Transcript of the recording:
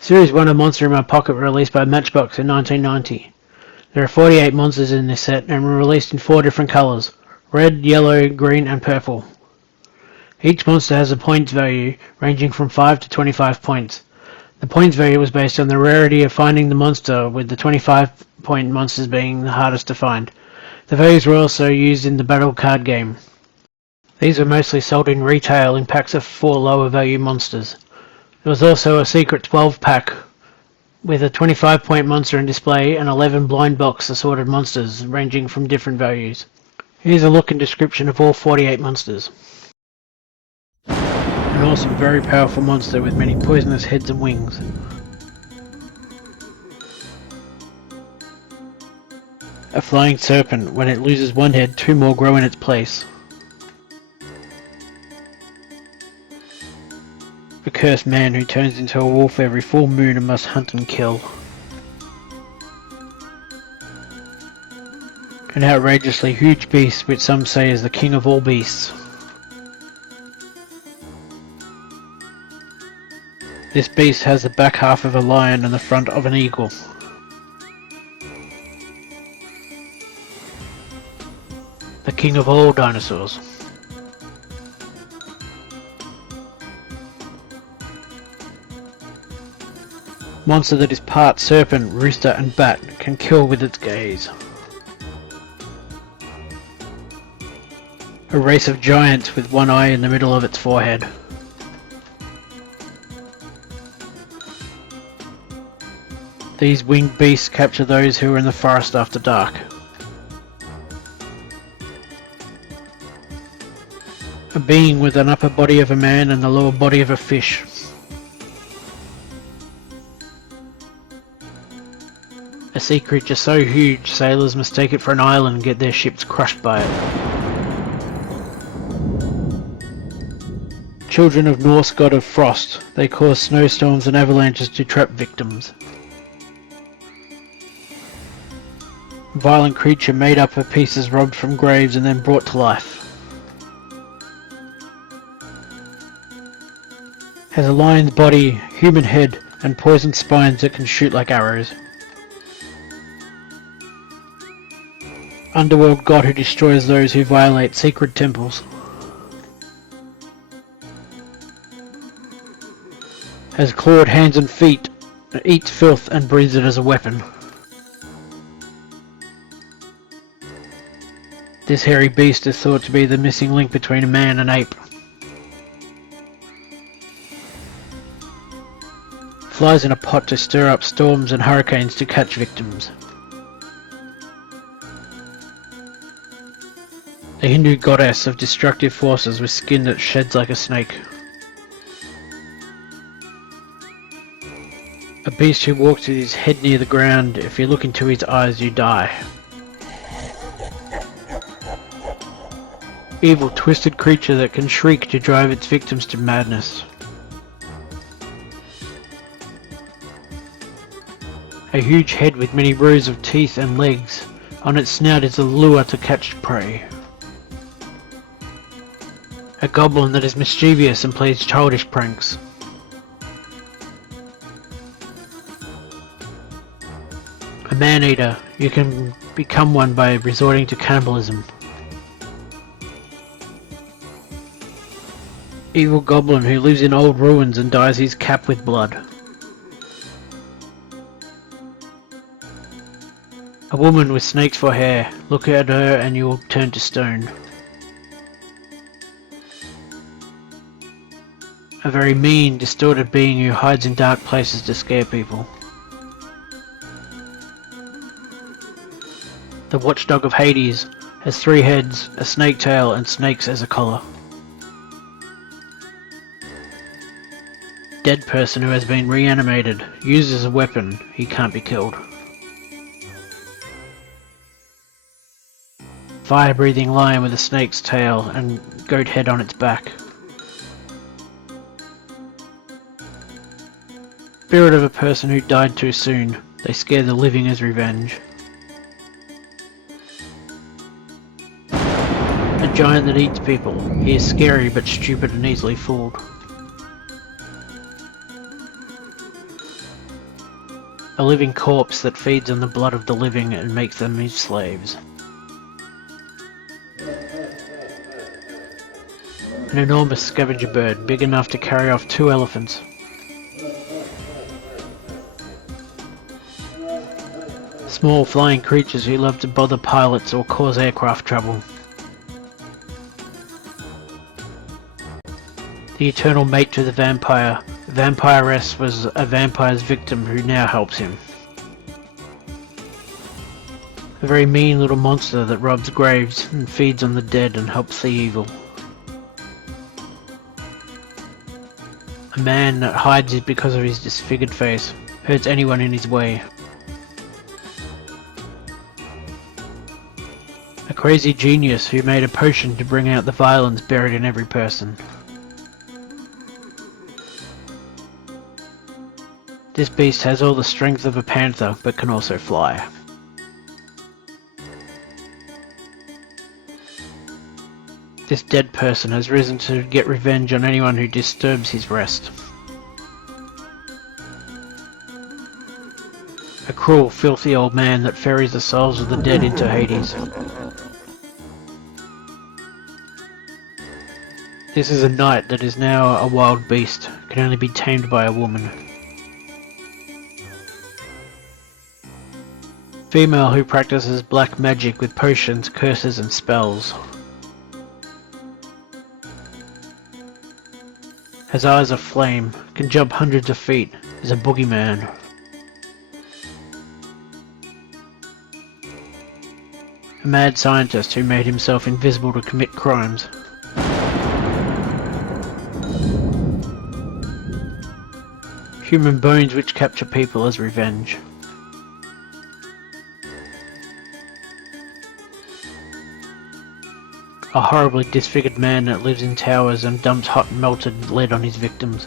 Series 1 of Monster in My Pocket were released by Matchbox in 1990. There are 48 monsters in this set and were released in 4 different colours: red, yellow, green and purple. Each monster has a points value ranging from 5 to 25 points. The points value was based on the rarity of finding the monster, with the 25-point monsters being the hardest to find. The values were also used in the battle card game. These were mostly sold in retail in packs of 4 lower value monsters. There was also a secret 12-pack with a 25-point monster in display and 11 blind box assorted monsters ranging from different values. Here's a look and description of all 48 monsters. An awesome, very powerful monster with many poisonous heads and wings. A flying serpent. When it loses one head, 2 more grow in its place. A cursed man who turns into a wolf every full moon and must hunt and kill. An outrageously huge beast which some say is the king of all beasts. This beast has the back half of a lion and the front of an eagle. The king of all dinosaurs. Monster that is part serpent, rooster and bat, can kill with its gaze. A race of giants with one eye in the middle of its forehead. These winged beasts capture those who are in the forest after dark. A being with an upper body of a man and the lower body of a fish. A sea creature so huge sailors mistake it for an island and get their ships crushed by it. Children of Norse god of frost, they cause snowstorms and avalanches to trap victims. Violent creature made up of pieces robbed from graves and then brought to life. Has a lion's body, human head, and poisoned spines that can shoot like arrows. Underworld god who destroys those who violate sacred temples. Has clawed hands and feet, eats filth and breathes it as a weapon. This hairy beast is thought to be the missing link between a man and ape. Flies in a pot to stir up storms and hurricanes to catch victims. A Hindu goddess of destructive forces with skin that sheds like a snake. A beast who walks with his head near the ground. If you look into his eyes, you die. Evil, twisted creature that can shriek to drive its victims to madness. A huge head with many rows of teeth and legs. On its snout is a lure to catch prey. A goblin that is mischievous and plays childish pranks. A man-eater. You can become one by resorting to cannibalism. Evil goblin who lives in old ruins and dyes his cap with blood. A woman with snakes for hair. Look at her and you will turn to stone. A very mean, distorted being who hides in dark places to scare people. The watchdog of Hades has 3 heads, a snake tail and snakes as a collar. Dead person who has been reanimated, used as a weapon, he can't be killed. Fire-breathing lion with a snake's tail and goat head on its back. Spirit of a person who died too soon. They scare the living as revenge. giant that eats people. He is scary but stupid and easily fooled. A living corpse that feeds on the blood of the living and makes them his slaves. An enormous scavenger bird, big enough to carry off 2 elephants. Small flying creatures who love to bother pilots or cause aircraft trouble. The eternal mate to the vampire. The vampiress was a vampire's victim who now helps him. A very mean little monster that robs graves and feeds on the dead and helps the evil. A man that hides it because of his disfigured face, hurts anyone in his way. A crazy genius who made a potion to bring out the violence buried in every person. This beast has all the strength of a panther, but can also fly. This dead person has risen to get revenge on anyone who disturbs his rest. A cruel, filthy old man that ferries the souls of the dead into Hades. This is a knight that is now a wild beast, can only be tamed by a woman. Female who practices black magic with potions, curses and spells. Has eyes of flame, can jump hundreds of feet, is a boogeyman. A mad scientist who made himself invisible to commit crimes. Human bones which capture people as revenge. A horribly disfigured man that lives in towers and dumps hot melted lead on his victims.